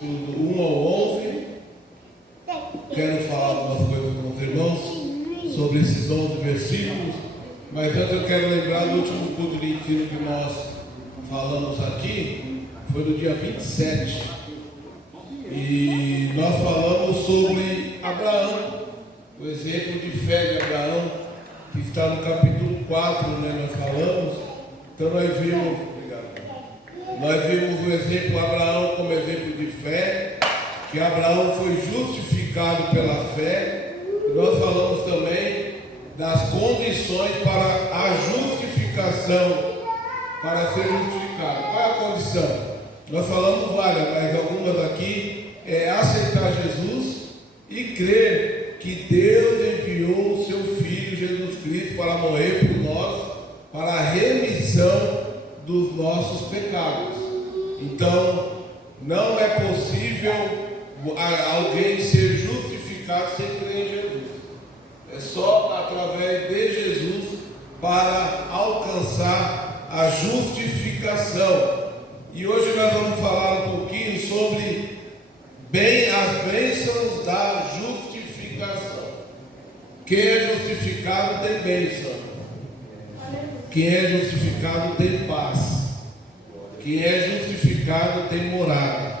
Do 1 ao 11, quero falar algumas coisas com os irmãos sobre esses 11 versículos, mas antes eu quero lembrar do último culto de ensino que nós falamos aqui, foi no dia 27, e nós falamos sobre Abraão, o exemplo de fé de Abraão, que está no capítulo 4, né, nós falamos. Então nós vimos o exemplo de Abraão como exemplo de fé, que Abraão foi justificado pela fé. Nós falamos também das condições para a justificação, para ser justificado. Qual é a condição? Nós falamos várias, mas algumas aqui é aceitar Jesus e crer que Deus enviou o seu Filho Jesus Cristo para morrer por nós, para a remissão dos nossos pecados. Então, não é possível alguém ser justificado sem crer em Jesus. É só através de Jesus para alcançar a justificação. E hoje nós vamos falar um pouquinho sobre as bênçãos da justificação. Quem é justificado tem bênção. Quem é justificado tem paz. Quem é justificado tem morada.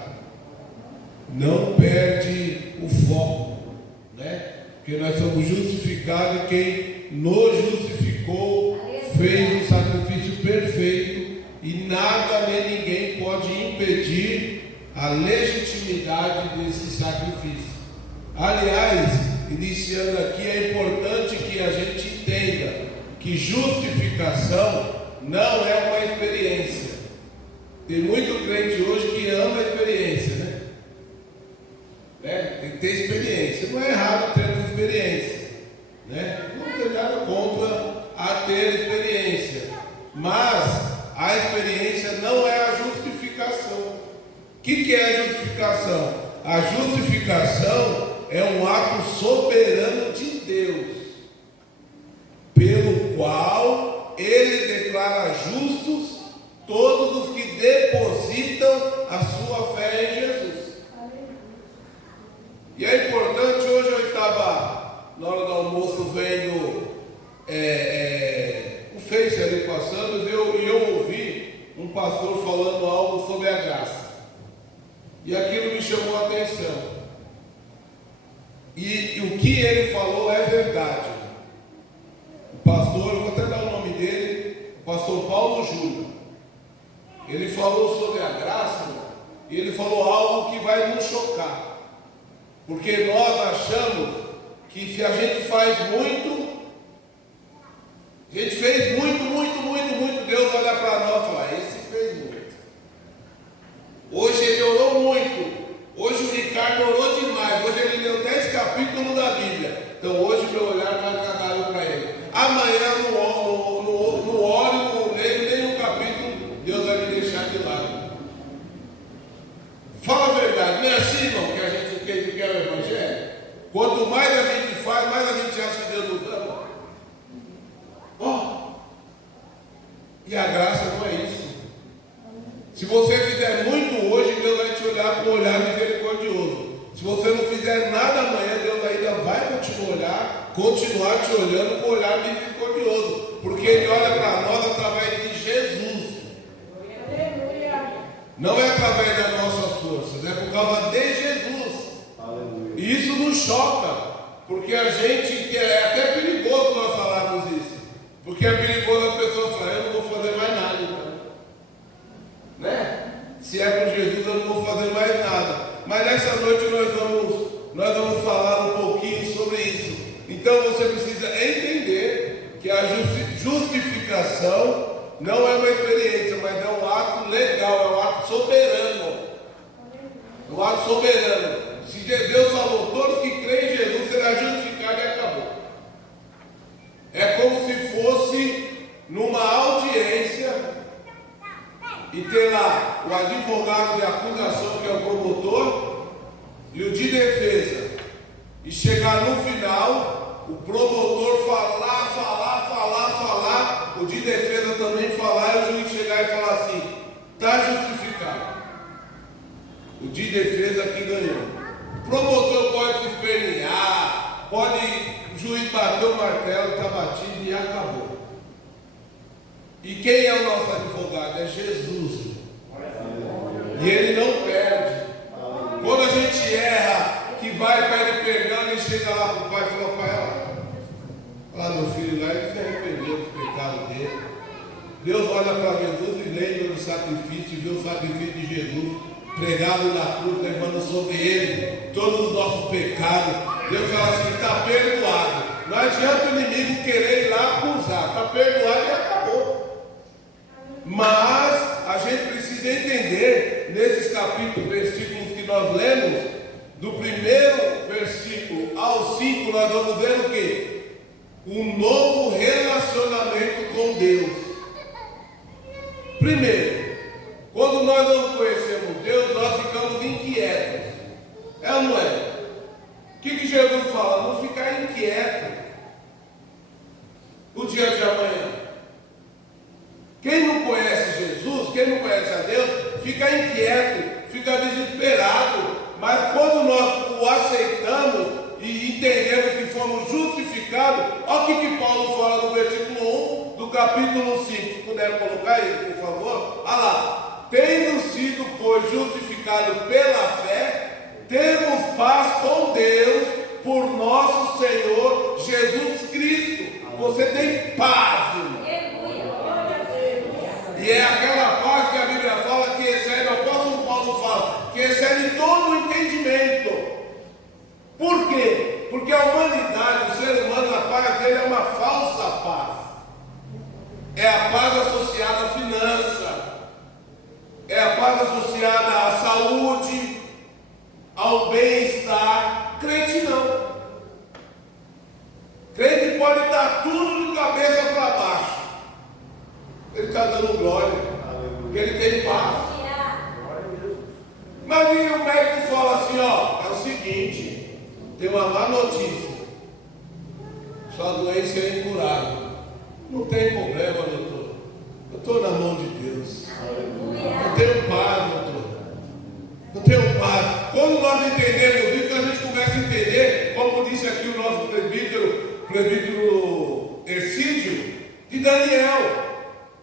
Não perde o foco, né? Porque nós somos justificados, quem nos justificou fez um sacrifício perfeito e nada nem ninguém pode impedir a legitimidade desse sacrifício. Aliás, iniciando aqui, é importante que a gente entenda que justificação não é uma experiência. Tem muito crente hoje que ama a experiência, né? Tem que ter experiência. Não é errado ter uma experiência, né? Não tem nada contra a ter experiência, mas a experiência não é a justificação. O que é a justificação? A justificação é um ato soberano de Deus, pelo qual Ele declara justos todos os que depositam a sua fé em Jesus. E é importante, hoje eu estava, na hora do almoço, vendo o Face ali passando, e eu ouvi um pastor falando algo sobre a graça. E aquilo me chamou a atenção. E o que ele falou é verdade. O pastor, eu vou até dar o nome dele, o pastor Paulo Júnior. Ele falou sobre a graça e ele falou algo que vai nos chocar. Porque nós achamos que se a gente faz muito, a gente fez muito, Deus olha para nós e fala, esse fez muito. Hoje ele orou muito. Hoje o Ricardo orou demais. Hoje ele leu 10 capítulos da Bíblia. Então hoje meu olhar vai cagado para ele. Amanhã no óleo, não leio nem um capítulo, Deus vai me deixar de lado. Fala a verdade, não é assim, irmão, que a gente quer o Evangelho? Quanto mais a gente faz, mais a gente acha que Deus nos ama. E a graça não é isso. Se você fizer muito hoje, Deus vai te olhar com um olhar misericordioso. Se você não fizer nada amanhã, Deus ainda vai continuar te olhando com um olhar misericordioso. Porque Ele olha para nós através de Jesus. Não é através das nossas forças, é por causa de Jesus. E isso nos choca. Porque a gente, é até perigoso nós falarmos isso. Porque é perigoso as pessoas falarem, eu não vou fazer mais nada, então. Né? Se é por Jesus, eu não vou fazer mais nada. Mas nessa noite nós vamos falar um pouquinho sobre isso. Então você precisa entender que a justificação não é uma experiência, mas é um ato legal, é um ato soberano. Um ato soberano. Se Deus falou, todos que creem em Jesus será justificado e acabou. É como se fosse numa audiência e ter lá o advogado de acusação, que é o promotor, e o de defesa. E chegar no final, o promotor falar, o de defesa também falar, e o juiz chegar e falar assim, está justificado. O de defesa que ganhou. O promotor pode se espernear, o juiz bater o martelo, está batido e acabou. E quem é o nosso advogado? É Jesus. E ele não perde. Quando a gente erra, que vai, pede perdão e chega lá para o pai e fala: pai, lá meu filho, lá ele se arrependeu do pecado dele. Deus olha para Jesus e lembra do sacrifício, vê o sacrifício de Jesus pregado na cruz, levando sobre ele todos os nossos pecados. Deus fala assim: está perdoado. Não adianta o inimigo querer ir lá acusar, está perdoado e acabou. Mas a gente precisa entender, nesses capítulos, versículos que nós lemos, do primeiro versículo ao 5, nós vamos ver o quê? Um novo relacionamento com Deus. Primeiro, quando nós não conhecemos Deus, nós ficamos inquietos. É ou não é? O que Jesus fala? Não ficar inquieto o dia de amanhã. Quem não conhece Jesus, quem não conhece a Deus, fica inquieto, fica desesperado. Mas quando nós o aceitamos e entendemos que fomos justificados, olha o que Paulo fala no versículo 1 do capítulo 5. Se puder colocar aí, por favor. Olha lá. Tendo sido, pois, justificados pela fé, temos paz com Deus por nosso Senhor Jesus Cristo. Você tem paz, irmão. E é aquela paz que a Bíblia fala que excede, o apóstolo Paulo fala, que excede todo o entendimento. Por quê? Porque a humanidade, o ser humano, a paz dele é uma falsa paz. É a paz associada à finança, é a paz associada à saúde, ao bem-estar. Crente não. Crente pode dar tudo de cabeça para baixo. Ele está dando glória, porque ele tem paz. Mas aí o médico fala assim: ó, é o seguinte, tem uma má notícia, sua doença é incurável. Não tem problema, doutor. Eu estou na mão de Deus. Eu tenho paz, doutor. Eu tenho paz. Quando nós entendemos isso, a gente começa a entender, como disse aqui o nosso presbítero Ercídio, de Daniel,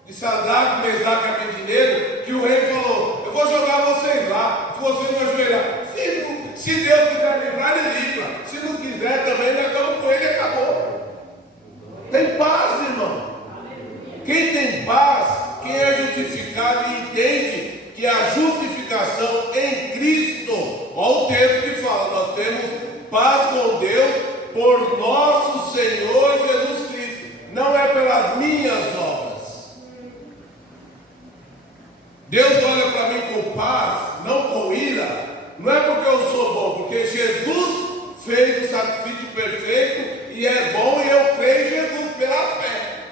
de Sadraque, Mesaque e Abednego, que o rei falou: eu vou jogar vocês lá, se vocês não ajoelhar. Se Deus quiser livrar, ele livra. Se não quiser também, nós estamos com ele e acabou. Tem paz, irmão. Quem tem paz, quem é justificado e entende que a justificação em Cristo, olha o texto que fala, nós temos paz com Deus por nosso Senhor Jesus Cristo. Não é pelas minhas obras. Deus olha para mim com paz, não com ira. Não é porque eu sou bom, porque Jesus fez o sacrifício perfeito e é bom, e eu creio em Jesus pela fé.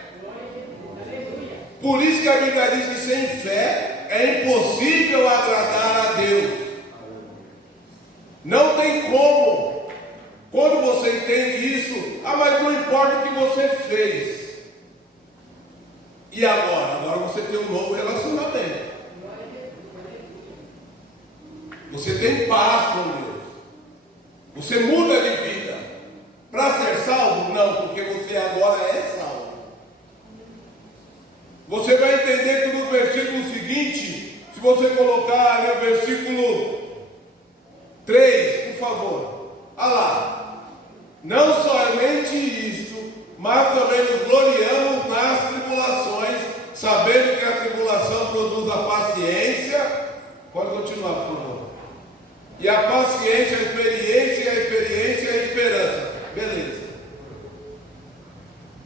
Por isso que a Bíblia diz que sem fé é impossível agradar a Deus. Não tem como. Quando você entende isso, mas não importa o que você fez. E agora? Agora você tem um novo relacionamento. Você tem paz com Deus. Você muda de vida. Para ser salvo? Não, porque você agora é salvo. Você vai entender que no versículo seguinte, se você colocar ali o versículo 3, por favor. Olha lá. Não somente isto, mas também nos gloriamos nas tribulações, sabendo que a tribulação produz a paciência. Pode continuar, por favor. E a paciência, a experiência, e a experiência, a esperança. Beleza.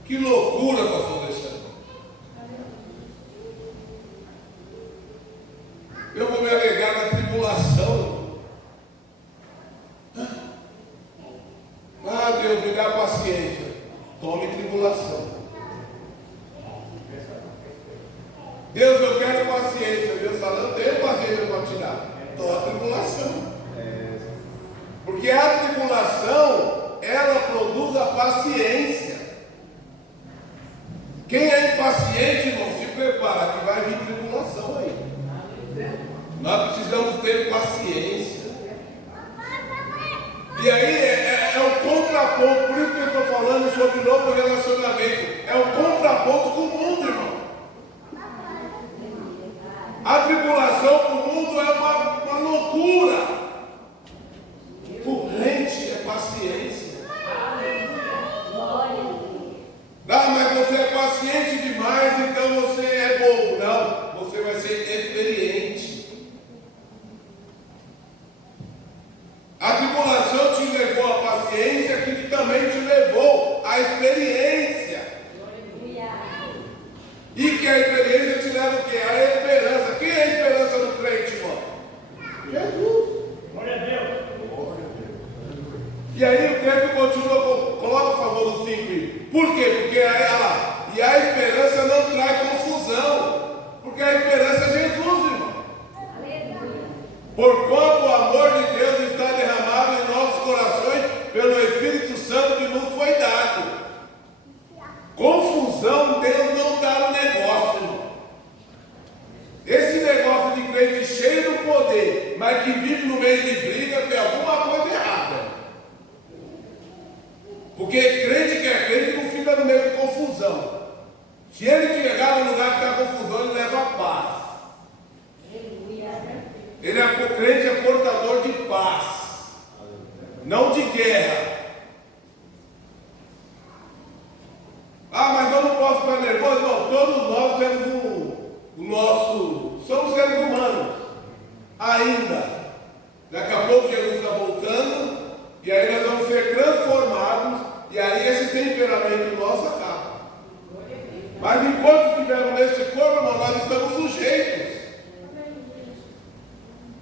Que loucura, pastor Alexandre. Eu vou me alegar na tribulação. Ah, Deus, me dá paciência. Tome tribulação. Deus, eu quero paciência. Deus fala, eu tenho paciência para te dar. Toma tribulação. E aí o texto continua, coloca por favor o 5. Por quê? Porque aí, olha lá, e a esperança não traz confusão, porque a esperança é Jesus, irmão. Porquanto o amor de Deus está derramado em nossos corações pelo Espírito Santo que nos foi dado. Confusão Deus não dá no negócio, irmão. Esse negócio de crente cheio do poder, mas que vive no meio de briga, tem alguma coisa errada. Porque crente que é crente não fica no meio de confusão. Se ele chegar no lugar que está confusão, ele leva a paz. Ele é crente, é portador de paz, não de guerra. Ah, mas eu não posso ficar nervoso. Não, todos nós temos o nosso, somos seres humanos ainda. Daqui a pouco Jesus está voltando, e aí nós vamos ser transformados, e aí esse temperamento nosso acaba. Mas enquanto estivermos nesse corpo, nós estamos sujeitos.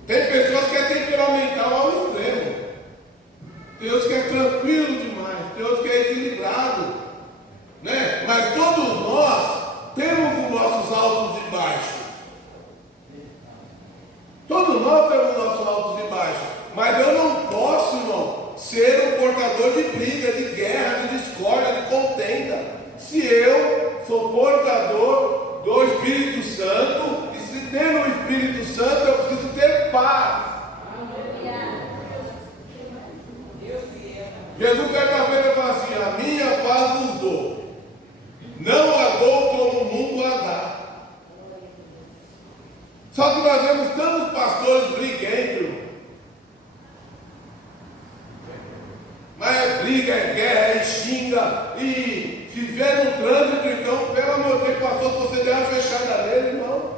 Tem pessoas que é temperamental ao extremo. Tem outros que é tranquilo demais. Tem outros que é equilibrado. Né? Mas todos nós temos os nossos altos e baixos. Todos nós temos os nossos altos e baixos. Mas eu não posso, irmão, ser um portador de briga, de guerra, de discórdia, de contenda. Se eu sou portador do Espírito Santo, e se tendo o Espírito Santo, eu preciso ter paz. Jesus certa vez fala assim: a minha paz vos dou, não a dou como o mundo a dá. Só que nós vemos tantos pastores briguentos, mas é briga, é guerra, é xinga, e se vier no trânsito, então, pelo amor de Deus, pastor, se você der uma fechada nele, irmão.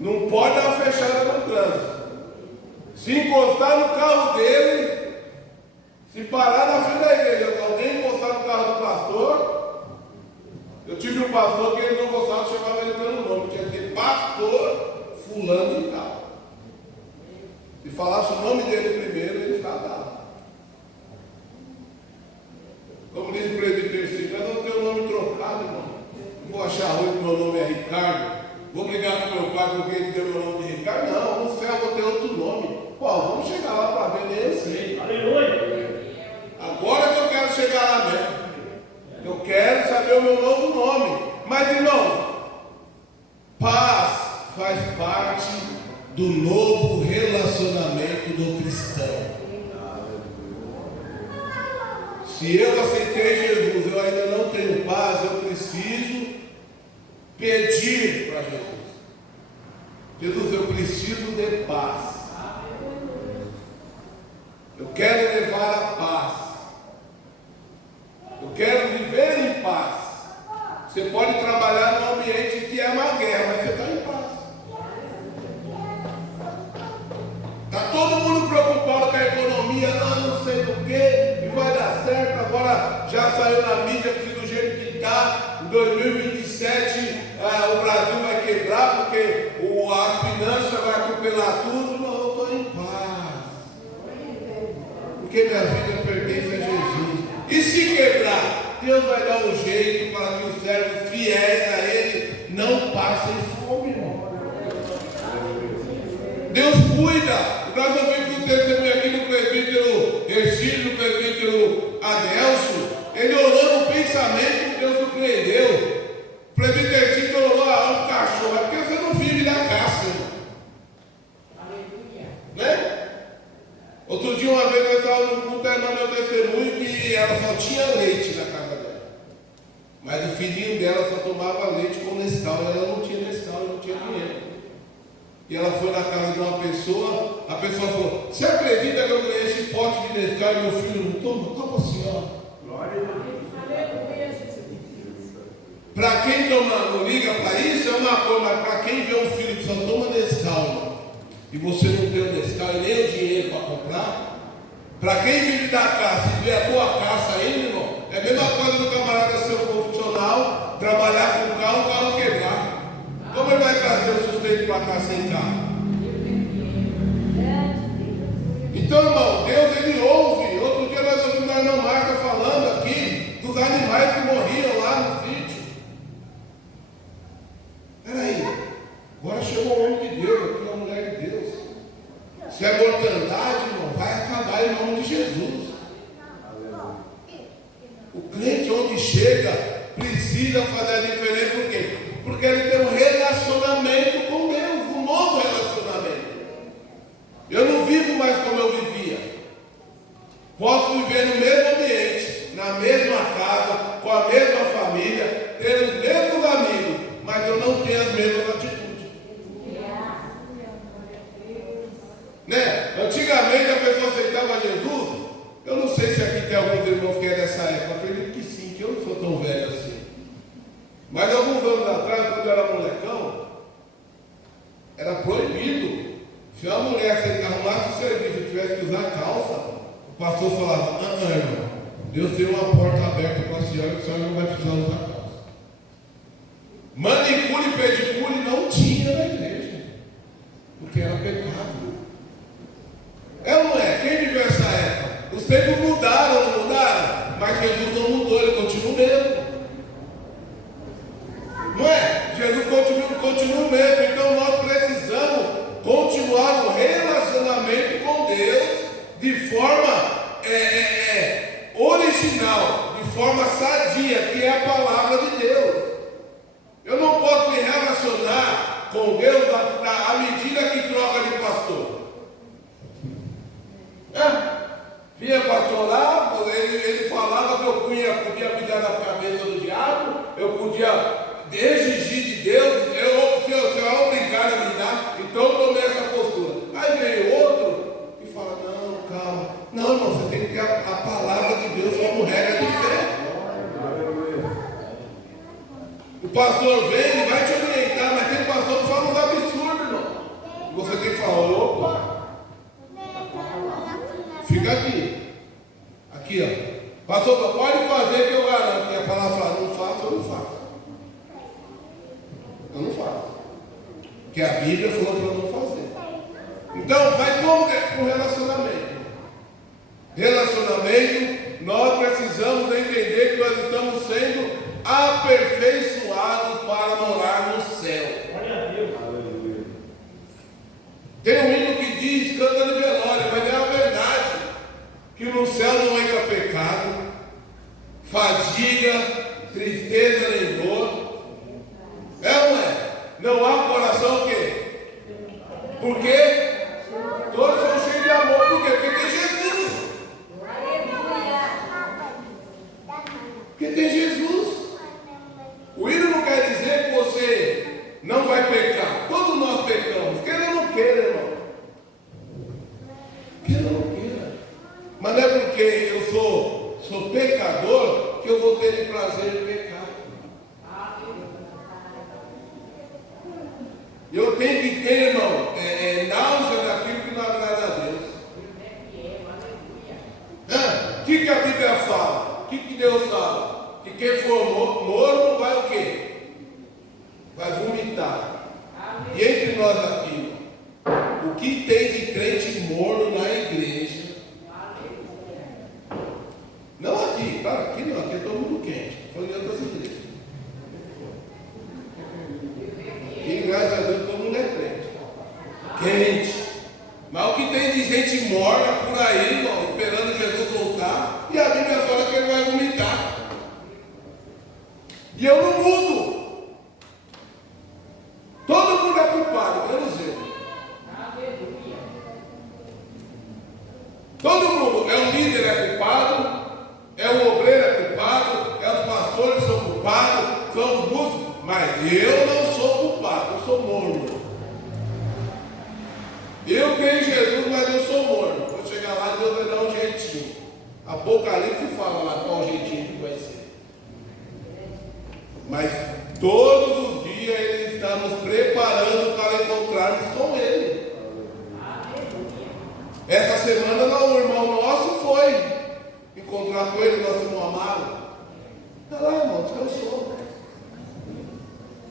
Não pode dar uma fechada no trânsito. Se encostar no carro dele, se parar na frente da igreja, alguém encostar no carro do pastor, eu tive um pastor que ele não gostava de chamar ele pelo nome, tinha que ser pastor fulano e tal. Se falasse o nome dele primeiro, ele ficava bravo. Como diz o presbítero Cid, eu não tenho o nome trocado, irmão. Não vou achar ruim que meu nome é Ricardo. Vou brigar com meu pai porque ele deu meu nome de Ricardo. Não, no céu eu vou ter outro nome. Pô, vamos chegar lá para ver, nem eu sei. Aleluia! Agora que eu quero chegar lá mesmo. Eu quero saber o meu novo nome. Mas, irmão, paz faz parte do novo relacionamento do cristão. Se eu aceitei Jesus, eu ainda não tenho paz, eu preciso pedir para Jesus. Jesus, eu preciso de paz. Eu quero levar a paz. Eu quero viver em paz. Você pode trabalhar num ambiente que é uma guerra, mas você está em paz. Está todo mundo preocupado com a economia, não sei do que, e vai dar certo. Agora já saiu na mídia que do jeito que está, em 2027 o Brasil vai quebrar, porque a finança vai atropelar tudo. Não, eu estou em paz. Porque minha vida pertence a Jesus. E se quebrar, Deus vai dar um jeito para que os servos fiéis a Ele não passem fome, irmão. Deus cuida. Nós ouvimos um testemunho aqui do presbítero Ercílio, do presbítero Adelso. Ele orou no pensamento que Deus surpreendeu. O presbítero Ercílio orou um cachorro. É porque você não vive na caça, irmão. Né? Outro dia, uma vez, eu estava no culto, terminando meu testemunho, que ela só tinha leite na casa dela. Mas o filhinho dela só tomava leite com Nescau. Ela não tinha Nescau, não tinha dinheiro. E ela foi na casa de uma pessoa, a pessoa falou: você acredita que eu ganhei esse pote de Nescau e meu filho não toma? Como assim, ó? Glória a Deus. Para quem não liga para isso é uma coisa, mas para quem vê um filho que só toma Nescau, e você não tem o Nescau e nem o dinheiro para comprar, para quem vive da caça e vê a tua caça ainda, irmão, é a mesma coisa do camarada ser um profissional, trabalhar com o carro quebrar. Como ele vai trazer o sustento para cá sem carro? chama o homem de Deus, aquilo é a mulher de Deus. Se é mortandade, irmão, vai acabar em nome de Jesus. O crente onde chega precisa fazer a diferença, por quê? Porque ele tem um relacionamento com Deus, um novo relacionamento. Eu não vivo mais como eu vivia. Posso viver no mesmo ambiente, na mesma casa, com a mesma família, ter os mesmos amigos, mas eu não tenho as mesmas atitudes. Né? Antigamente a pessoa aceitava Jesus. Eu não sei se aqui tem alguns irmãos que é dessa época, acredito que sim, que eu não sou tão velho assim. Mas alguns anos atrás, quando eu era molecão, era proibido. Se uma mulher se arrumasse o serviço e tivesse que usar calça, o pastor falava: irmão, Deus tem uma porta aberta para a senhora, que a senhora não vai precisar usar calça. Manicure e pedicure não tinha na igreja, porque era pecado. É ou não é? Quem viveu essa época? Os tempos mudaram, não mudaram? Mas Jesus não mudou, ele continua o mesmo. Não é? Jesus continua o mesmo. Então nós precisamos continuar o relacionamento com Deus de forma original, de forma sadia, que é a palavra de Deus. Eu não posso me relacionar com Deus à medida que troca de pastor. Vinha pastor lá, ele falava que eu podia me dar na cabeça do diabo, eu podia exigir de Deus, se eu é obrigado a me dar, então eu tomei essa postura. Aí veio outro e fala: não, calma, não, você tem que ter a palavra de Deus como regra de fé. O pastor vem, ele vai te orientar, mas tem pastor que fala uns absurdos, irmão. Você tem que falar: opa, fica aqui. Aqui, ó. Pastor, pode fazer que eu garanto. E a palavra fala: não faço, eu não faço. Eu não faço. Porque a Bíblia falou para eu não fazer. Então, mas como é com relacionamento? Relacionamento, nós precisamos entender que nós estamos sendo aperfeiçoados para morar no céu. Tem um hino que diz: canta de velório, mas é a verdade que no céu não entra pecado, fadiga, tristeza nem dor. É ou não é? Não há coração o quê? Por quê? Todos são cheios de amor. Por quê? Porque tem Jesus. Porque tem Jesus. O hino não quer dizer que você não vai pecar. Todos nós pecamos. Queira ou não queira, irmão. Queira ou não queira. Mas não é porque eu sou pecador que eu vou ter o prazer de pecar. Eu tenho que ter, irmão, náusea daquilo que não agrada a Deus. O que a Bíblia fala? O que Deus fala? Que quem for morno vai o quê? Vai vomitar. E entre nós aqui, o que tem de crente morno na igreja? Não aqui, claro, aqui não, aqui é todo mundo quente. Foi em outras igrejas. E graças a Deus todo mundo é crente. Quente. Mas o que tem de gente morna por aí, irmão, esperando Jesus voltar, e a Bíblia fala que ele vai vomitar. E eu não mudo. Todo mundo é culpado, menos eu. Todo mundo. É o líder é culpado, é o obreiro é culpado, é os pastores são culpados, são os músicos, mas eu não sou culpado, eu sou morno. Eu creio em Jesus, mas eu sou morno. Vou chegar lá e Deus vai dar um jeitinho. Apocalipse fala lá qual jeitinho que vai ser. Mas todos os dias Ele está nos preparando para encontrarmos com Ele. Essa semana não, o irmão nosso foi encontrar com Ele, nosso irmão amado. Está lá, irmão, descansou.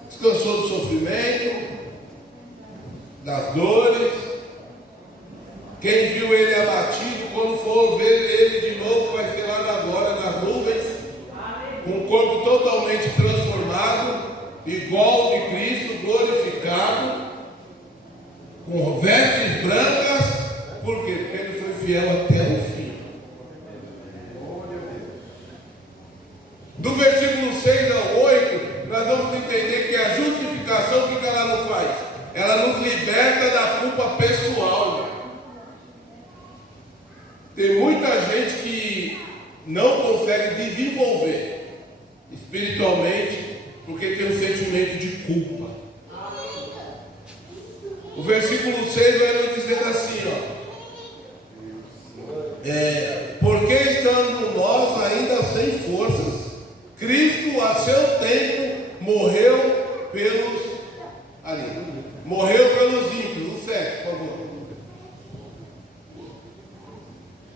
Descansou do sofrimento, das dores. Quem viu ele abatido, quando for ver ele de novo, vai ser lá na glória, nas nuvens, com um corpo totalmente transformado, igual de Cristo, glorificado. com vestes brancas, por quê? Porque ele foi fiel até o fim. Do versículo 6 ao 8, nós vamos entender que a justificação, o que ela nos faz? Ela nos liberta da culpa pessoal. Tem muita gente que não consegue desenvolver espiritualmente porque tem um sentimento de culpa. O versículo 6 vai nos dizer assim, porque estando nós ainda sem forças, Cristo a seu tempo morreu pelos ímpios. O 7, por favor.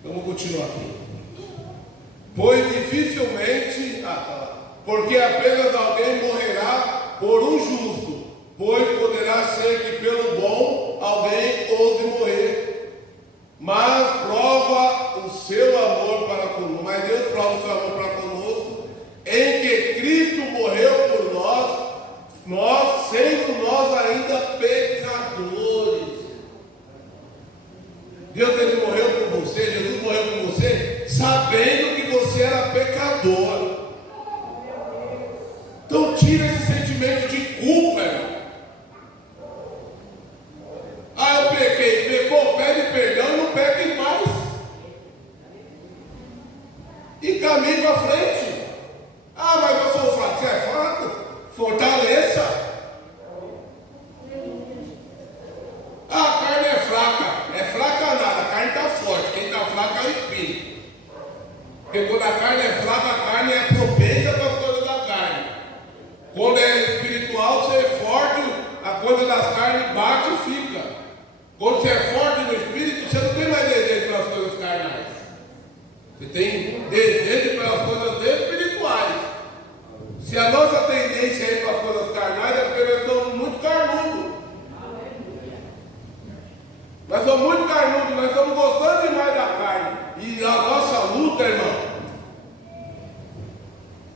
Vamos continuar aqui. Pois dificilmente, porque apenas alguém morrerá por um justo, pois poderá ser que pelo bom alguém ouse morrer. Mas prova o seu amor para conosco, mas Deus prova o seu amor para conosco, em que Cristo morreu por nós sendo nós ainda pecadores. Deus, ele morreu por você, Jesus morreu por você, sabendo que você era pecador. Então tira esse sentimento de culpa, irmão. Eu pequei, pecou, pede perdão e não peque mais. E caminhe para frente. Mas eu sou fraco, você é fraco? Fortaleça. A carne é fraca. É fraca nada, a carne está forte. Quem está fraco é o espírito. Porque quando a carne é fraca, a carne é propensa para as coisas da carne. Quando é espiritual, você é forte, a coisa das carnes bate e fica. Quando você é forte no espírito, você não tem mais desejo pelas coisas carnais. Você tem desejo pelas coisas espirituais. Se a nossa tendência é ir para as coisas carnais, é porque nós estamos muito carnudos. Nós somos muito carnudos, nós estamos gostando demais da carne. E a nossa luta, irmão,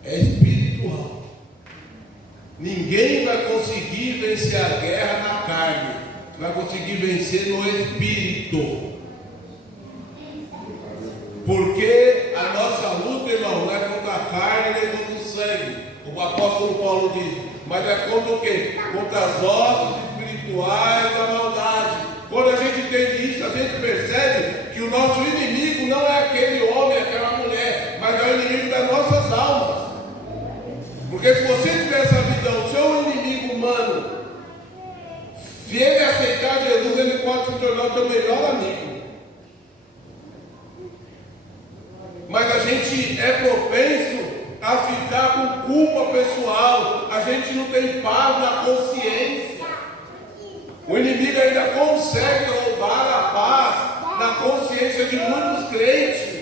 é espiritual. Ninguém vai conseguir vencer a guerra na carne, vai conseguir vencer no espírito. Porque a nossa luta, irmão, não é contra a carne nem contra o sangue. O apóstolo Paulo diz, mas é contra o quê? Contra as hostes espirituais da maldade. Quando a gente entende isso, a gente percebe que o nosso inimigo não é aquele homem, aquela mulher, mas é o inimigo das nossas almas. Porque se você tiver essa visão, o seu inimigo humano, se ele aceitar Jesus, ele pode se tornar o teu melhor amigo. Mas a gente é propenso a ficar com culpa pessoal, a gente não tem paz na consciência. O inimigo ainda consegue roubar a paz na consciência de muitos crentes.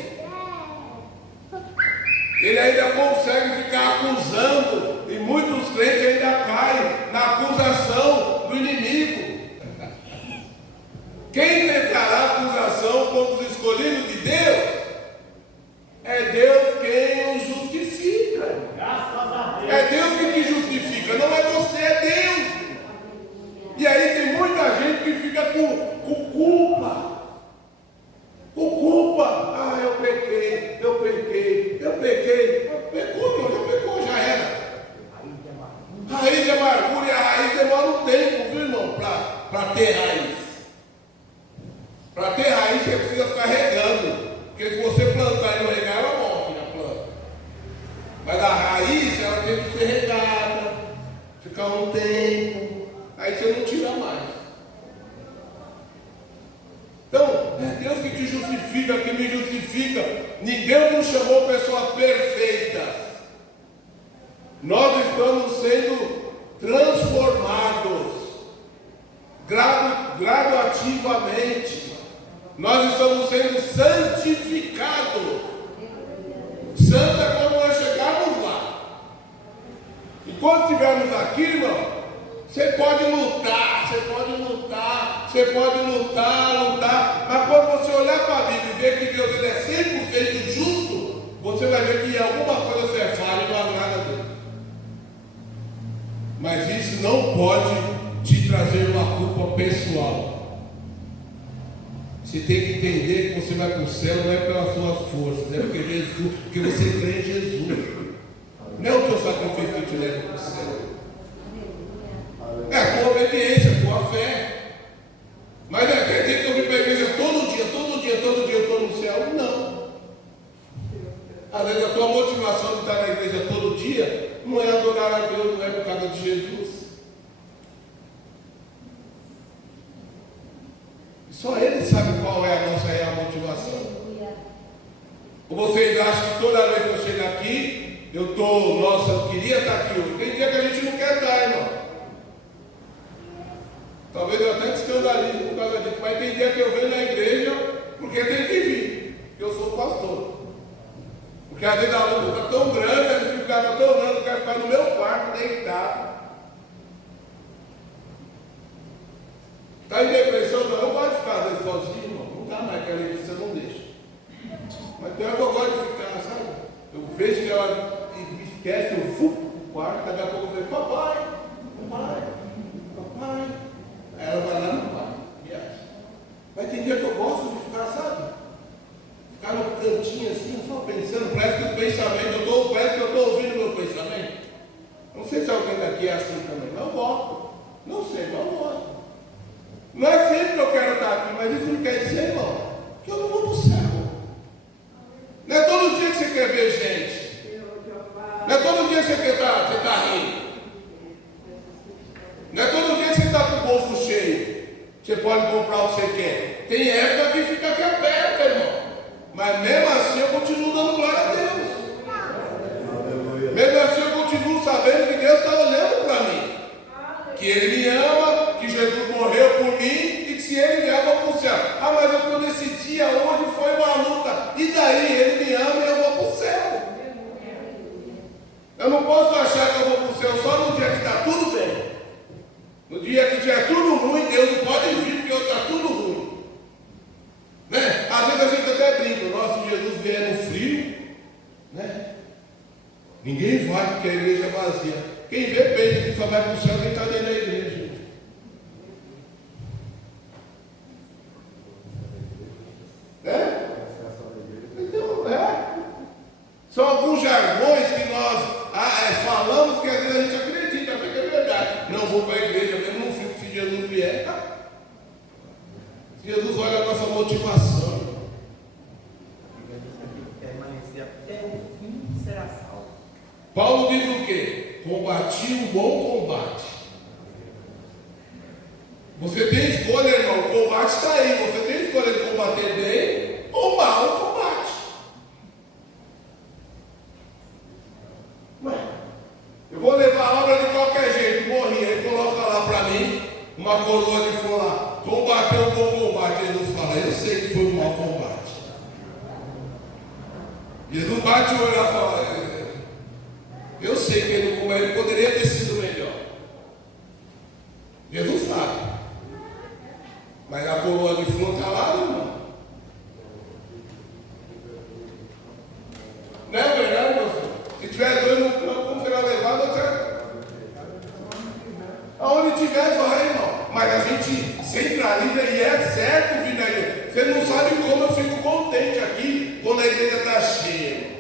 Ele ainda consegue ficar acusando, e muitos crentes ainda caem na acusação do inimigo. Quem tentará acusação contra os escolhidos de Deus? É Deus quem os justifica. É Deus que te justifica, não é você, é Deus. E aí tem muita gente que fica com culpa. Com culpa. Eu pequei. Pecou, já era. Raiz de amargura, e a raiz demora um tempo, viu, irmão, para ter raiz. Para ter raiz você precisa ficar regando. Porque se você plantar e não regar, ela morre na planta. Mas a raiz, ela tem que ser regada, ficar um tempo, aí você não tira mais. Então, é Deus que te justifica, que me justifica. Ninguém nos chamou pessoas perfeitas. Nós estamos sendo transformados graduativamente. Nós estamos sendo santificados. Santo é quando nós chegarmos lá. E quando estivermos aqui, irmão, você pode lutar. Mas quando você olhar para a Bíblia e ver que Deus ele é 100% justo, você vai ver que alguma coisa você falha e não agrada a Deus. Mas isso não pode te trazer uma culpa pessoal. Você tem que entender que você vai para o céu não é pelas suas forças, é porque você crê em Jesus. Não é o teu sacrifício que te leva para o céu. É a tua obediência, a tua fé. Mas não quer dizer que eu vim para a igreja todo dia eu estou no céu? Não. Às vezes a tua motivação de estar na igreja todo dia não é adorar a Deus, não é por causa de Jesus. Só Ele sabe qual é a nossa real motivação. Ou vocês acham que toda vez que eu chego aqui, eu queria estar aqui hoje. Tem dia que a gente não quer estar, irmão. Talvez eu até te escandalize por causa disso, mas tem dia que eu venho na igreja porque tem que vir, porque eu sou pastor. Porque às vezes a luta está tão grande, a dificuldade está tão grande, eu quero ficar no meu quarto deitado. Está em depressão? Não, eu gosto de ficar às vezes sozinho, irmão. Não dá mais, aquela lista não deixa. Mas pior que eu gosto de ficar, sabe? Eu vejo que ela me esquece, eu vou pro quarto, daqui a pouco eu falo, papai. Aí ela vai lá no quarto, me acha. Mas tem dia que eu gosto de ficar, sabe? Ficar no cantinho assim, só pensando, parece que eu estou ouvindo meu pensamento. Não sei se alguém daqui é assim também, mas eu gosto. Não sei, mas eu gosto. Não é sempre que eu quero estar aqui, mas isso não quer dizer, irmão, que eu não vou para o céu. Não é todo dia que você quer ver gente. Não é todo dia que você está rindo. Não é todo dia que você está com o bolso cheio. Você pode comprar o que você quer. Tem época que fica aqui aperta, irmão. Mas mesmo assim eu continuo dando glória a Deus. Mesmo assim eu continuo sabendo que Deus está olhando para mim. Que Ele me ama, que Jesus morreu por mim e que se Ele me ama eu vou para o céu. Ah, mas eu estou nesse dia, hoje foi uma luta. E daí? Ele me ama e eu vou para o céu. Eu não posso achar que eu vou para o céu só no dia que está tudo bem. No dia que tiver tudo ruim, Deus não pode vir porque está tudo ruim. Né? Às vezes a gente até brinca, nosso Jesus vier no frio, né? Ninguém vai porque a igreja é vazia. Quem vê bem que só vai para o céu quem está dentro da igreja. Né? Então, são alguns jargões que nós falamos que às vezes a gente acredita, até que é verdade. Não vou para a igreja mesmo, não fico se Jesus vier. Jesus olha a nossa motivação. Permanecer até o fim será salvo. Paulo diz o quê? Combati o bom combate. Você tem escolha, irmão. O combate está aí. Você tem escolha de combater bem ou mal o combate. Eu vou levar a obra de qualquer jeito. Morri. Ele coloca lá para mim uma coroa de flor lá. Combateu o bom combate. Jesus fala, eu sei que foi um mau combate. Jesus bate o olho e fala, eu sei que ele poderia ter sido melhor. Jesus sabe. Mas a coroa de flor está lá, irmão. Não é verdade, meu filho? Se tiver dois no campo, como será levado, aonde tiver, vai, irmão. Mas a gente centraliza e é certo vir na igreja. Você não sabe como eu fico contente aqui quando a igreja está cheia.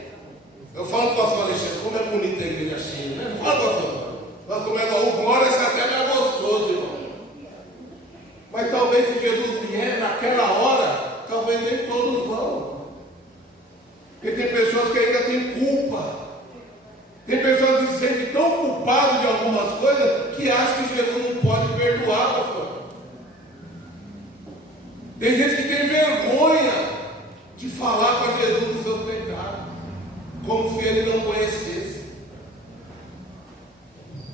Eu falo para o pastor Alexandre, como é bonita a igreja cheia, né? Fala, pastor. Nós comemos o glória, essa terra é gostoso, irmão. Mas talvez se Jesus vier naquela hora, talvez nem todos vão. Porque tem pessoas que ainda têm culpa. Tem pessoas que se sentem tão culpadas de algumas coisas que acham que Jesus não pode perdoar, pastor. Tem gente que tem vergonha de falar para Jesus dos seus pecados, como se ele não conhecesse.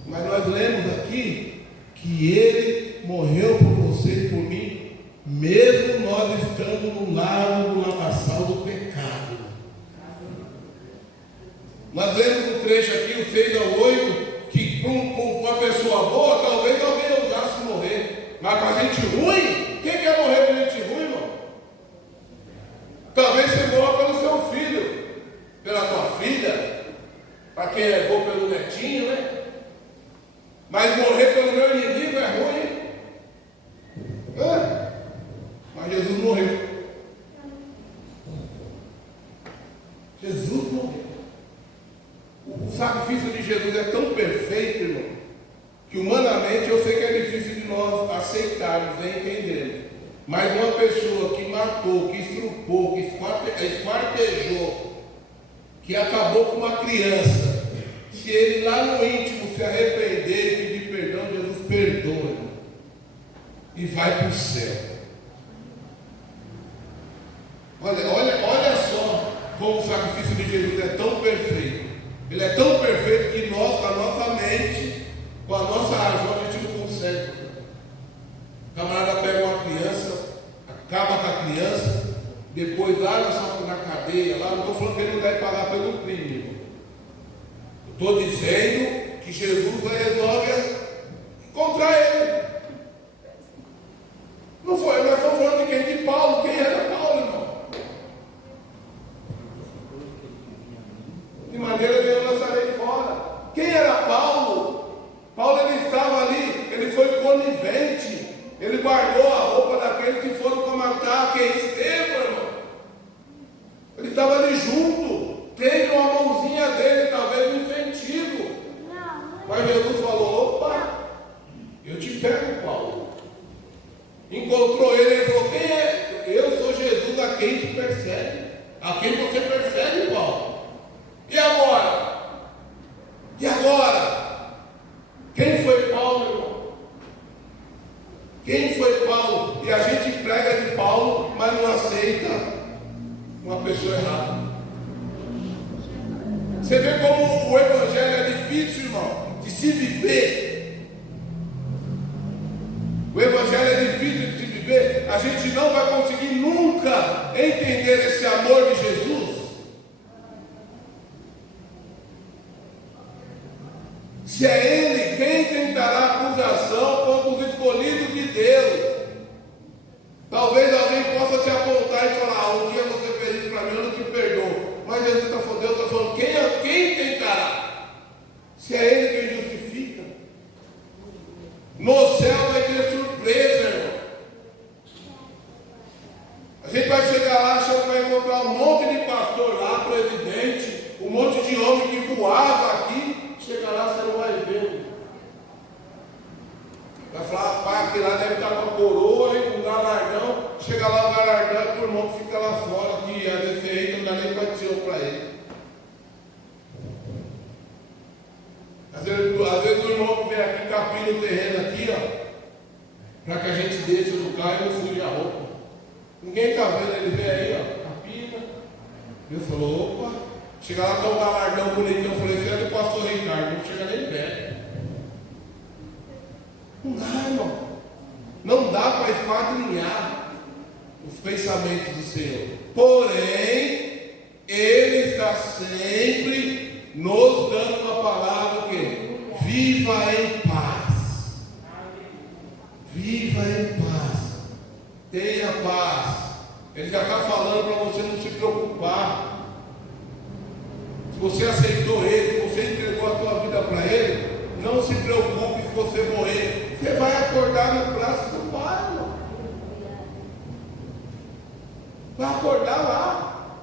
Mas nós lemos aqui que ele morreu por você e por mim, mesmo nós estando no lago do lamaçal do pecado. Nós lemos um trecho aqui, o 6 ao 8, que com uma pessoa boa, talvez alguém ousasse morrer. Mas com a gente ruim, quem quer morrer com gente ruim, irmão? Talvez você morra pelo seu filho, pela tua filha, para quem levou pelo netinho, né? Mas morrer pelo meu inimigo é ruim. Mas Jesus morreu. aceitarmos, vem entendendo. Mas uma pessoa que matou, que estrupou, que esquartejou, que acabou com uma criança, se ele lá no íntimo se arrepender e pedir perdão, Jesus perdoa e vai para o céu. Olha só como o sacrifício de Jesus é tão perfeito. Ele é tão perfeito que nós, com a nossa mente, com a nossa razão, a gente não consegue. O camarada pega uma criança, acaba com a criança, depois lá na cadeia, lá, não estou falando que ele não deve pagar pelo crime. Estou dizendo que Jesus resolve encontrar ele. Não foi, nós estamos falando de quem? De Paulo. Quem era Paulo, irmão? De maneira que eu lançarei fora. Quem era Paulo? Paulo, ele estava ali, ele foi conivente, ele guardou a roupa daqueles que foram para matar quem? Estevão, irmão. Ele estava ali junto, teve uma mãozinha dele, talvez um incentivo. Mas Jesus falou: opa, eu te pego, Paulo. Encontrou ele, ele falou: quem é? Eu sou Jesus a quem te persegue. A quem você persegue, Paulo. E agora? E agora? Quem foi Paulo, irmão? Quem foi Paulo? E a gente prega de Paulo, mas não aceita uma pessoa errada. Você vê como o evangelho é difícil, irmão, de se viver. O evangelho é difícil de se viver. A gente não vai conseguir nunca entender esse amor de Jesus se é Ele quem tentará acusação contra os escolhidos de Deus. Talvez alguém possa te apontar e falar: um dia você fez isso para mim, eu não te perdoo. Mas Jesus está falando, Deus está falando: quem tentará? Se é Ele quem justifica. No céu vai ter surpresa, irmão. A gente vai chegar lá achando que vai encontrar um monte de pastor lá, presidente, um monte de homem que voava aqui. Chega lá, você não vai ver. Vai falar: rapaz, aquele lá deve estar com a coroa e com um galardão. Chega lá, o galardão é por irmão que fica lá fora, que às vezes você entra, não dá nem condição para ele. Às vezes o irmão que vem aqui, capina o terreno aqui, ó, para que a gente desça do carro e não suje a roupa. Ninguém está vendo, ele vem aí, ó, capina. Eu falou: opa. Chega lá, com um galardão bonitão. Eu falei: você é do pastor Ricardo, não chega nem perto. Não dá, irmão. Não dá para esquadrinhar os pensamentos do Senhor. Porém, Ele está sempre nos dando uma palavra que viva em paz. Viva em paz. Tenha paz. Ele já está falando para você não se preocupar. Se você aceitou Ele, se você entregou a tua vida para Ele, não se preocupe se você morrer. Você vai acordar nos braços do Pai, irmão. Vai acordar lá.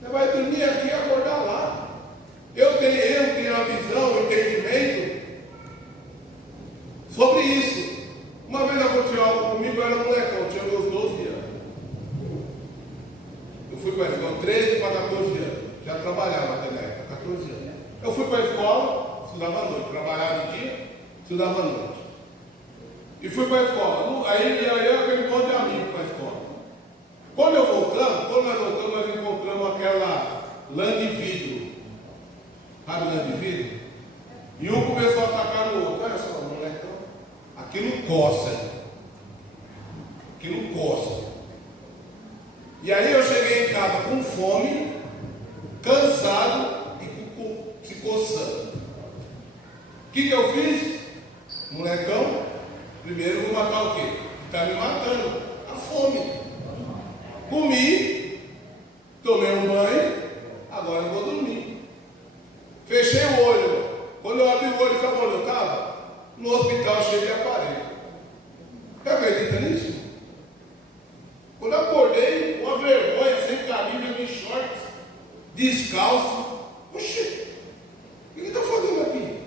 Você vai dormir aqui e acordar lá. Eu tenho a visão, o entendimento sobre isso. Uma vez aconteceu algo comigo, eu era molecão, tinha meus 12 anos. Eu fui para a escola 13 para 14 anos. Já trabalhava até na época, 14 anos. Eu fui para a escola, estudava à noite, trabalhava de dia, estudava à noite. E fui para a escola. Aí eu e aquele monte de amigos para a escola. Quando nós voltamos, nós encontramos aquela lã de vidro. Sabe lã de vidro? E um começou a atacar no outro. Olha só, molecão. Aquilo coça. Aquilo coça. E aí eu cheguei em casa com fome, cansado e se coçando. O que eu fiz? Molecão, primeiro vou matar o quê? Está me matando. A fome. Comi, tomei um banho, agora eu vou dormir. Fechei o olho. Quando eu abri o olho, sabe onde eu estava? No hospital cheio de aparelho. Você acredita nisso? Quando eu acordei, uma vergonha, sem camisa, nem shorts, descalço. Oxi, o que está fazendo aqui?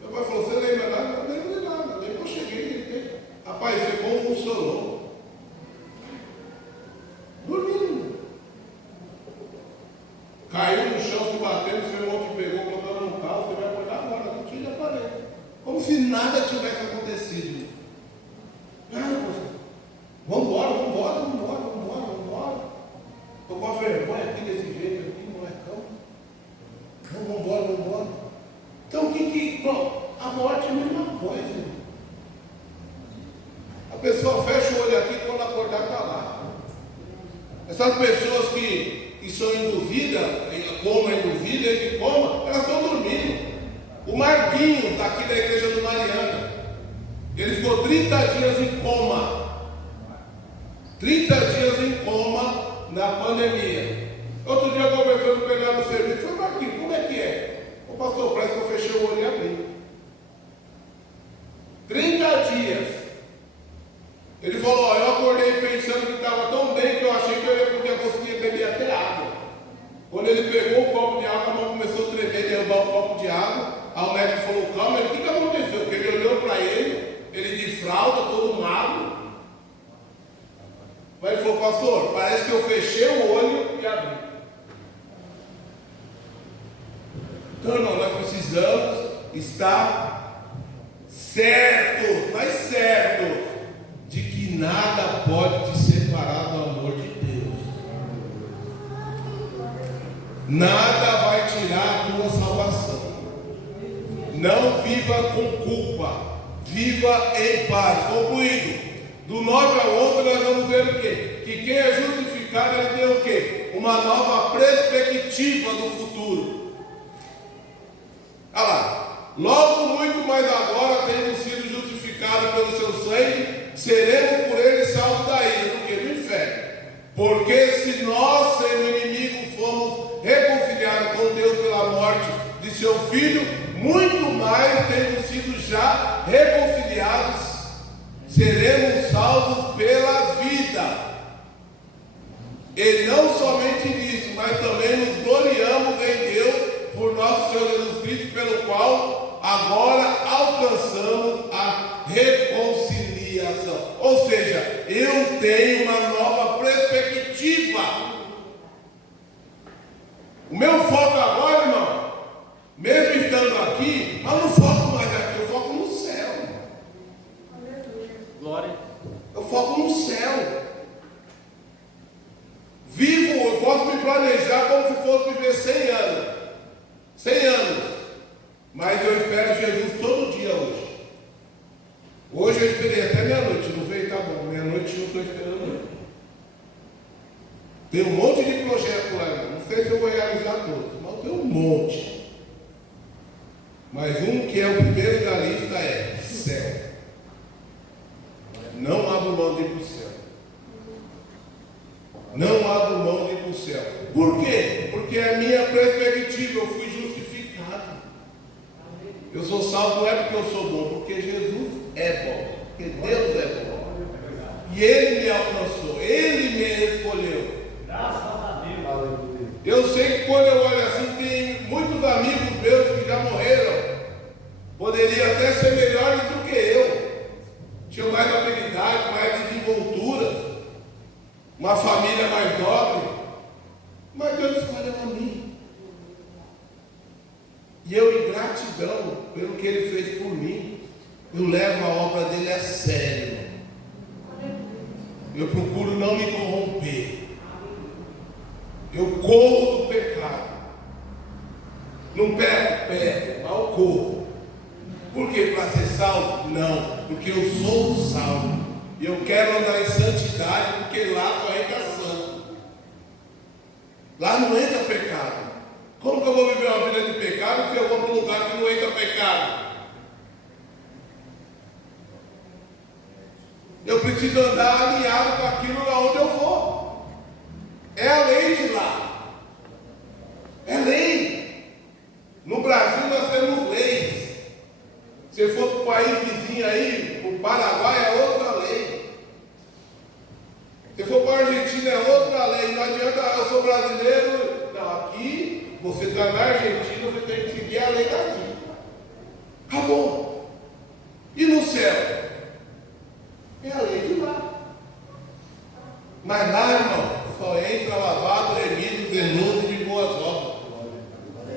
Meu pai falou: você lembra nada? Não lembro de nada. Depois eu cheguei. Rapaz, você consolou. Dormindo. Caiu no chão, se batendo, seu irmão te pegou, colocando no carro, você vai acordar agora, não tinha aparelho. Como se nada tivesse acontecido. Vamos embora. Estou com a vergonha aqui desse jeito aqui, não é cão. Vamos embora. Então bom, a morte é a mesma coisa. A pessoa fecha o olho aqui e quando acordar está lá. Essas pessoas que estão em dúvida, elas estão dormindo. O Marquinhos, daqui da igreja do Mariana, ele ficou 30 dias em coma. 30 dias em coma na pandemia. Outro dia eu conversando com ele lá no serviço, falei, Marquinhos, como é que é? O pastor, parece que eu fechei o olho e abri. 30 dias. Ele falou, eu acordei pensando que estava tão bem que eu achei que eu podia conseguir beber até água. Quando ele pegou o copo de água, a mão começou a tremer, derrubar o copo de água. Aí o médico falou, calma, o que aconteceu? Porque ele olhou para ele de fralda, todo magro. Mas ele falou, pastor, parece que eu fechei o olho e abri. Então, irmão, nós precisamos estar certo, mas certo, de que nada pode te separar do amor de Deus. Nada vai tirar a tua salvação. Não viva com culpa, viva em paz. Concluindo, do 9 ao 11 nós vamos ver o quê? Que quem é justificado, ele tem o quê? Uma nova perspectiva do futuro. Olha lá, logo muito mais agora, tendo sido justificados pelo seu sangue, seremos por ele salvos da ira, do que? Do inferno. Porque se nós, sendo inimigos, fomos reconciliados com Deus pela morte de seu Filho, muito mais, tendo sido já reconciliados, seremos salvos pela vida. E não somente nisso, mas também nos gloriamos em Deus por nosso Senhor Jesus Cristo, pelo qual agora alcançamos a reconciliação. Ou seja, eu tenho uma nova perspectiva. O meu foco agora, irmão, mesmo estando aqui, mas não foco mais aqui, eu foco no céu. Glória. Eu foco no céu. Vivo, eu posso me planejar como se fosse viver 100 anos. 100 anos. Mas eu espero Jesus todo dia hoje. Hoje eu esperei até meia-noite, não veio, tá bom. Meia-noite eu estou esperando ele. Tem um monte de projetos lá, não sei se eu vou realizar todos, mas tem um monte. Mas um que é o primeiro da lista é céu. Não abro mão de ir para o céu. Não abro mão de ir para o céu. Por quê? Porque é a minha perspectiva, eu fui justificado. Eu sou salvo não é porque eu sou bom, porque Jesus é bom, porque Deus é bom. E Ele me alcançou, Ele me escolheu. Graças a Deus. Eu sei que quando eu olho assim, tem muitos amigos meus que já morreram. Poderiam até ser melhores do que eu. Tinham mais habilidade, mais desenvoltura, uma família mais nobre. Mas Deus escolheu a mim. E eu, em gratidão pelo que Ele fez por mim, eu levo a obra dele a sério. Eu procuro não me corromper. Eu corro do pecado. Não pego, mas eu corro. Por quê? Para ser salvo? Não, porque eu sou salvo. E eu quero andar em santidade, porque lá só entra santo. Lá não entra pecado. Como que eu vou viver uma vida de pecado se eu vou para um lugar que não entra pecado? Eu preciso andar alinhado com aquilo aonde eu vou. É a lei de lá. É lei. No Brasil nós temos leis. Se for para o país vizinho aí, o Paraguai é outra lei. Se for para a Argentina é outra lei. Não adianta, eu sou brasileiro. Não, aqui, você está na Argentina, você tem que seguir a lei daqui. Acabou. E no céu? É a lei. sair de lá. Mas lá, irmão, só entra lavado, remido, zeloso de boas obras.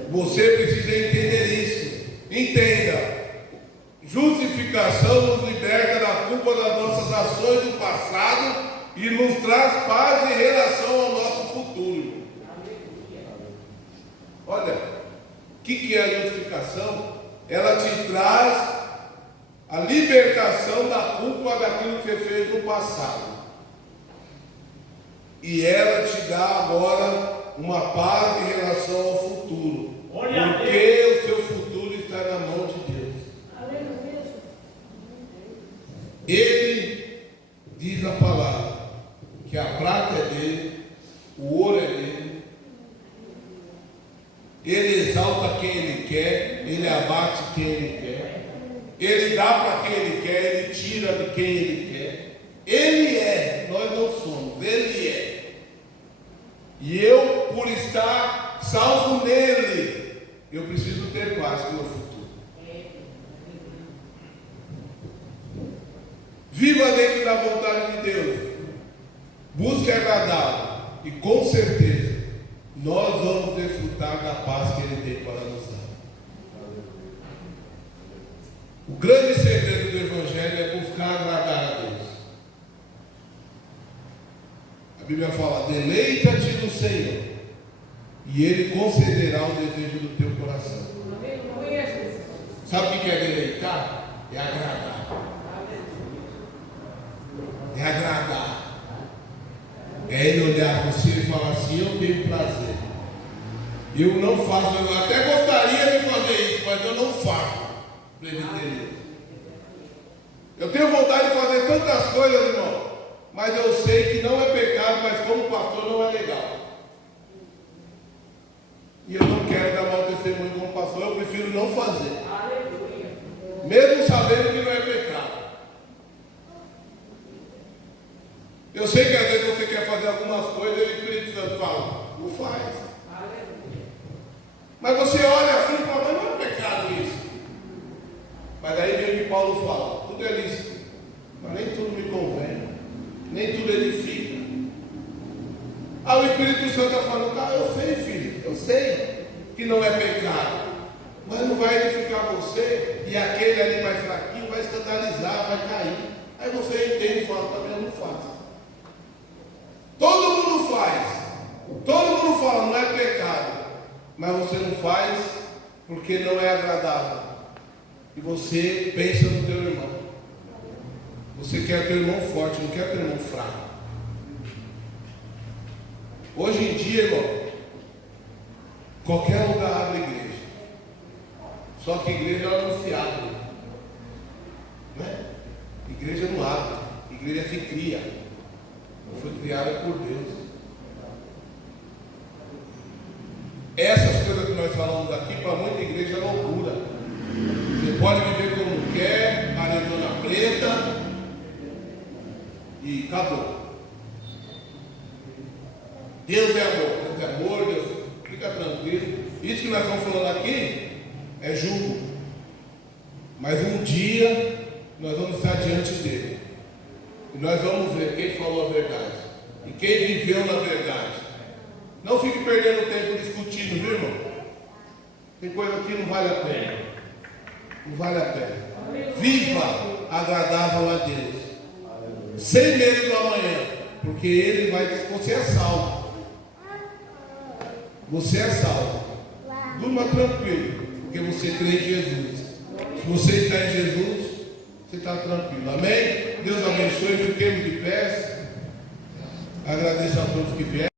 Você precisa entender isso. Entenda. Justificação nos liberta da culpa das nossas ações do passado e nos traz paz em relação ao nosso futuro. Olha, o que é a justificação? Ela te traz a libertação da culpa daquilo que você fez no passado. E ela te dá agora uma paz em relação ao futuro. Porque o seu futuro está na mão de Deus. Ele diz a palavra que a prata é dele, o ouro é dele. Ele exalta quem ele quer, ele abate quem ele quer. Ele dá para quem ele quer, ele tira de quem ele quer. Ele é, nós não somos, ele é. E eu, por estar salvo nele, eu preciso ter paz com o meu futuro. Viva dentro da vontade de Deus. Busque agradá-lo. E com certeza, nós vamos desfrutar da paz que ele tem para nos dar. O grande segredo do Evangelho é buscar agradar a Deus. A Bíblia fala: deleita-te no Senhor, e Ele concederá o desejo do teu coração. Sabe o que é deleitar? É agradar. É agradar. É Ele olhar você e falar assim: eu tenho prazer. Eu não faço, eu até gostaria de fazer isso, mas eu não faço. Eu tenho vontade de fazer tantas coisas, irmão, mas eu sei que não é pecado, mas como pastor não é legal. E eu não quero dar mau testemunho como pastor, eu prefiro não fazer. Mesmo sabendo que não é pecado. Eu sei que às vezes você quer fazer algumas coisas e o Espírito Santo fala: não faz. Mas você olha assim e fala: mas não é pecado isso. Mas aí vem o que Paulo fala: tudo é lícito, mas nem tudo me convém, nem tudo edifica. Aí o Espírito Santo está falando: tá, eu sei, filho, eu sei que não é pecado, mas não vai edificar você, e aquele ali mais fraquinho vai escandalizar, vai cair. Aí você entende e fala: também eu não faço. Todo mundo faz, todo mundo fala: não é pecado, mas você não faz porque não é agradável. E você pensa no teu irmão. Você quer teu irmão forte, não quer teu irmão fraco. Hoje em dia, irmão, qualquer lugar abre igreja. Só que igreja não se abre, né? Igreja não abre, igreja se cria. Não foi criada por Deus. Essas coisas que nós falamos aqui, para muita igreja é loucura. Você pode viver como quer, arizona preta, e acabou. Deus é amor, Deus, fica tranquilo. Isso que nós estamos falando aqui é julgo. Mas um dia nós vamos estar diante dele. E nós vamos ver quem falou a verdade e quem viveu na verdade. Não fique perdendo tempo discutindo, viu, irmão? Tem coisa que não vale a pena. Não vale a pena. Viva agradável a Deus, sem medo do amanhã, porque Ele vai. Você é salvo. Você é salvo. Durma tranquilo, porque você crê em Jesus. Se você está em Jesus, você está tranquilo. Amém? Deus abençoe. Fiquemos de pé. Agradeço a todos que vieram.